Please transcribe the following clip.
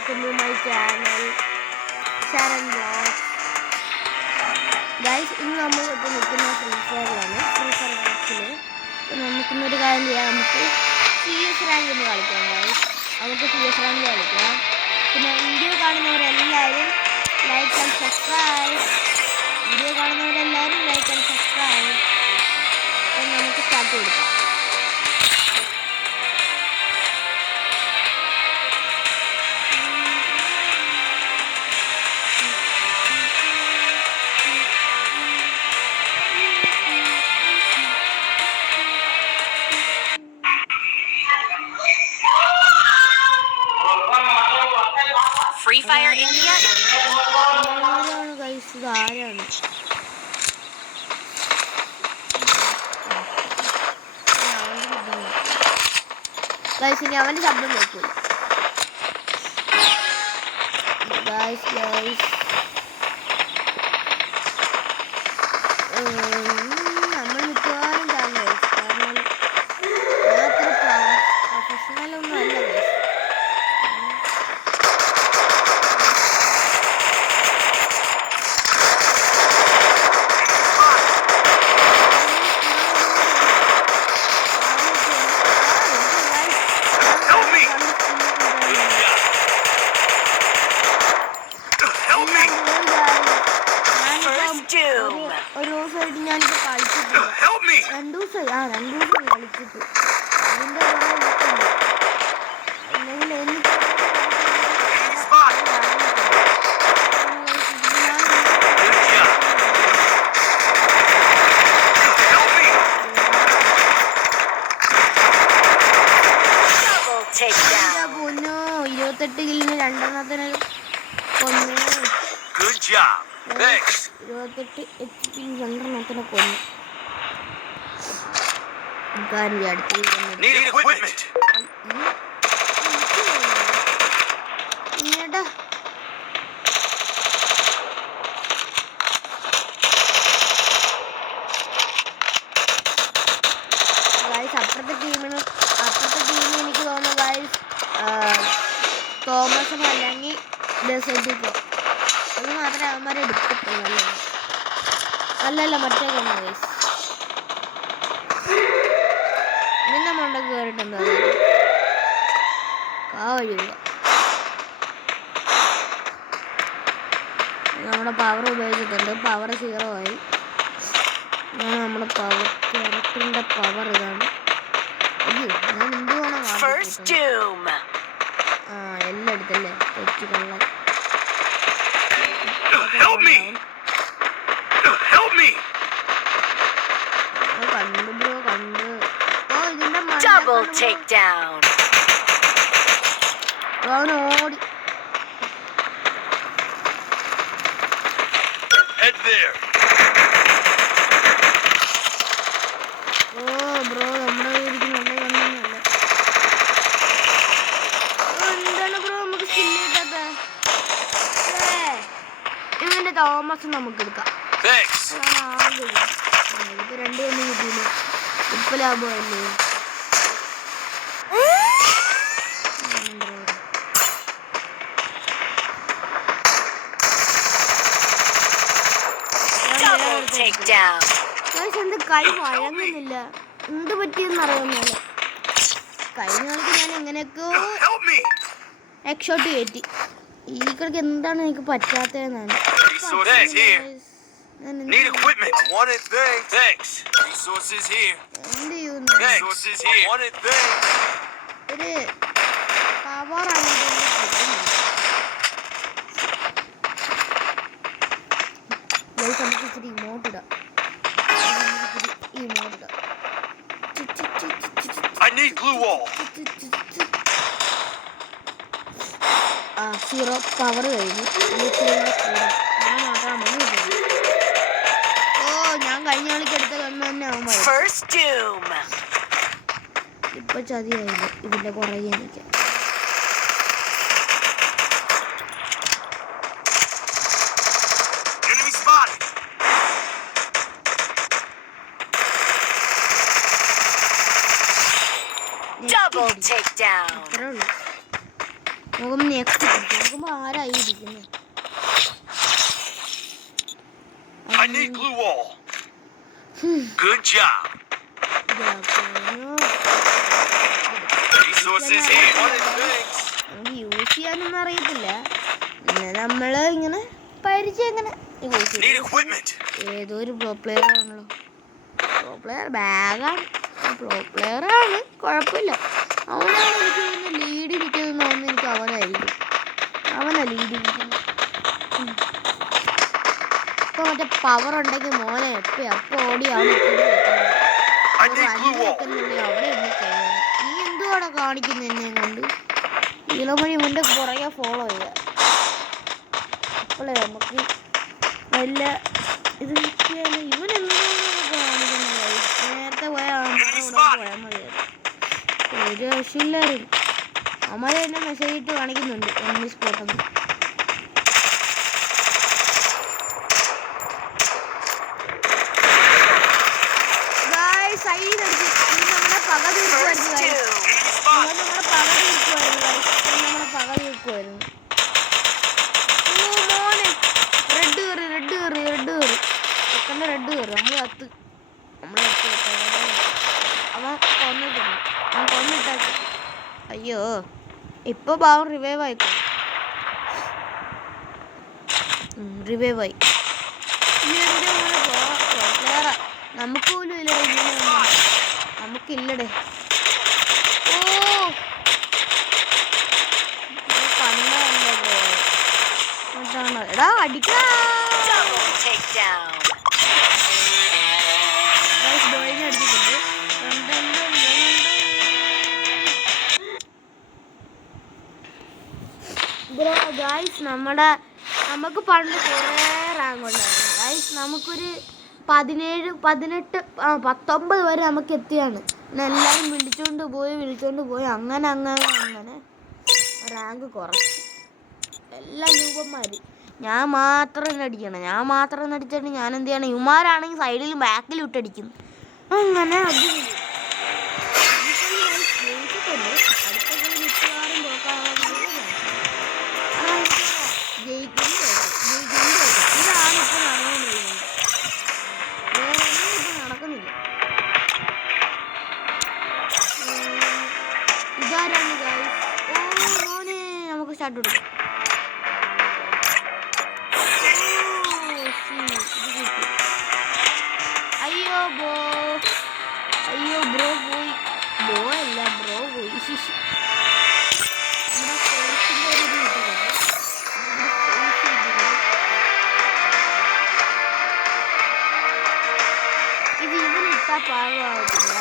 welcome to my channel Sharon Vlogs. Guys, ഇന്ന് നമ്മൾ ഇപ്പോൾ നിൽക്കുന്ന ഫ്രീ ഫയറിലാണ്. ഫ്രീ ഫയർ മാച്ചിൽ നമുക്കിന്നൊരു കാര്യം ചെയ്യാം. നമുക്ക് CS റാങ്ക് ഒന്ന് കളിക്കാം ഗൈസ്. നമുക്ക് CS റാങ്ക് കളിക്കാം. പിന്നെ വീഡിയോ കാണുന്നവരെല്ലാവരും ലൈക്ക് ആൻഡ് സബ്സ്ക്രൈബ്. വീഡിയോ കാണുന്നവരെല്ലാവരും ലൈക്ക് ആൻഡ് സബ്സ്ക്രൈബ്. അപ്പം നമുക്ക് സ്റ്റാർട്ട് കൊടുക്കാം. Free Fire India. ഗൈസ് ഇതാരാണ്? ഗൈസ് ഇനി അവൻ്റെ ശബ്ദം നോക്കൂല. ഗൈസ് നമ്മൾ മിക്കവാറും കാണും ഗൈസ്. കാരണം ഞാൻ അത്ര പ്രൊഫഷണലൊന്നും അല്ല ഗൈസ്. ഒരു ദിവസമായിട്ട് ഞാനിപ്പോൾ കളിച്ചിട്ടില്ല. രണ്ടു ദിവസം കളിച്ചിട്ട് അതിൻ്റെ അല്ലെങ്കിൽ എനിക്ക് പൊന്നോ 28 കില്ലിന് 2 കൊന്നു. 28 HP 2 കൊന്നു. ഇങ്ങോട്ടാ ഗൈസ് അപ്പുറത്തെ ടീമിന് എനിക്ക് തോന്നുന്നു ഗൈസ് തോമസും അല്ലെങ്കിൽ ഡെസേർട്ടിക്കോ അത് മാത്രമേ അവന്മാരെ എടുക്കത്തുള്ളൂ. അല്ലല്ല മറ്റേ കൊന്ന ഗൈസ് ഇതിൻ്റെ മണ്ട കയറിയിട്ടെന്താ കാവഴിയുക. നമ്മുടെ പവർ ഉപയോഗിച്ചിട്ടുണ്ട്. പവർ 0 ആയി. നമ്മുടെ പവർ ക്യാരക്ടറിൻ്റെ പവർ ഇതാണ്. അയ്യോ ഞാൻ എന്തുവാണോ എല്ലാം എടുത്തല്ലേ തെറ്റി കൊള്ളാം. കണ്ടു ബ്രോ കണ്ട്. ഓ ഇതിന്റെ അവൻ ഓടി. ഓ ബ്രോ നമ്മുടെ ഇരിക്കുന്നുണ്ട് കണ്ടല്ല. എന്താണ് ബ്രോ നമുക്ക് സ്കില്ല് കിട്ടാത്ത? ഇവന്റെ തോമസ് നമുക്ക് എടുക്കാം. ഇപ്പൊ 2 കൊല്ലം കിട്ടിയില്ല. ഇപ്പൊ ലാഭമല്ലേ? എന്ത് കൈ വഴങ്ങുന്നില്ല. എന്ത് പറ്റിയെന്ന് അറിയുന്നില്ല. കഴിഞ്ഞ കളിക്ക് ഞാൻ എങ്ങനെയൊക്കെയോ എക്സോട്ട് കയറ്റി. ഈ കളിക്ക് എന്താണ് എനിക്ക് പറ്റാത്തതെന്നാണ്. എന്ത് ചെയ്യുന്നു? ഒരു പവറാണ് നമുക്ക് ഇച്ചിരി ഇമോട്ടിടാം. സീറോ പവർ കഴിഞ്ഞു. ഞാൻ കഴിഞ്ഞ കളിക്ക് എടുത്ത കണ്ണ് തന്നെ ആവുമ്പോൾ ഇപ്പൊ ചതിയായില്ല. ഇതിന്റെ പുറകെ എനിക്ക് double takedown. നമുക്കൊന്ന് നെക്സ്റ്റ് നോക്കുമ്പോൾ ആരായി ഇരിക്കുന്നത്? I need glue wall. Good job. Resources here. One of things. നമുക്ക് യൂസ് ചെയ്യാനൊന്നും അറിയത്തില്ല. പിന്നെ നമ്മള് ഇങ്ങനെ പരിചയം എങ്ങനെ യൂസ് Need equipment. ഏതോ ഒരു പ്രോ പ്ലെയർ ആണല്ലോ. പ്രോ പ്ലെയർ ബാഗാണ്. പ്രോ പ്ലെയർ ആണ്, കുഴപ്പമില്ല. അവനാണ് എനിക്ക് ലീഡ് നിൽക്കുന്നതെന്ന് തോന്നുന്നു. എനിക്ക് അവനായിരിക്കും. അവനാ ലീഡ് നിൽക്കുന്നത്. ഇപ്പൊ മറ്റേ പവർ ഉണ്ടെങ്കിൽ മോനെ അപ്പൊ ഓടി അവിടെ I need glue wall. അവിടെ എന്നെ കഴിയാൻ. നീ എന്തുവാടാ കാണിക്കുന്നത് എന്നെ കൊണ്ട്? ഇളമണി ഇവന്റെ പുറകെ ഫോളോ ചെയ്യുക. അപ്പോഴേ നമുക്ക് വല്ല ഇത് കിട്ടിയാൽ ഇവൻ എന്തുകൊണ്ടാണ് കാണിക്കുന്നത്? നേരത്തെ പോയ പോയാൽ മതിയായിരുന്നു. ഒരു രക്ഷയില്ലായിരുന്നു. അമ്മ തന്നെ മെസ്സേജ് ഇട്ട് കാണിക്കുന്നുണ്ട് എന്ത് സ്പോട്ടെന്ന്. നമ്മുടെ പക തീർക്കുമായിരുന്നു. മോനെ റെഡ് കയറി റെഡ് കയറി നമ്മൾ കത്ത് അവൻ കൊന്നിട്ടാക്കി. അയ്യോ ഇപ്പൊ പാവം റിവൈവ് ആയി. നമുക്ക് പോലും ഇല്ലടേ, നമുക്കില്ലടേ. ഓ കണ്ടോ എടാ അടിക്കാ. Double takedown. അടിച്ചിട്ടുണ്ട്. ഗായ്സ് നമുക്ക് പണ്ട് കുറേ റാങ്ക് ഉണ്ടായിരുന്നു ഗായ്സ്. നമുക്കൊരു 17, 18, 19 വരെ നമുക്ക് എത്തിയാണ്. പിന്നെ എല്ലാവരും വിളിച്ചോണ്ട് പോയി അങ്ങനെ റാങ്ക് കുറച്ച് എല്ലാ രൂപന്മാർ. ഞാൻ മാത്രം അടിക്കണം. ഞാൻ എന്ത് ചെയ്യണം? ഇവന്മാരാണെങ്കിൽ സൈഡിലും ബാക്കിലും ഇട്ടടിക്കും. അങ്ങനെ അത് ഇതാരാണ് ഗായ്സ്? ഓ മോനെ നമുക്ക് സ്റ്റാർട്ട് കൊടുക്കാം. അയ്യോ ബ്രോ പോയി. ബ്രോ പോയി. ഇത് ഇവനിട്ടാ പാകമാകത്തില്ല.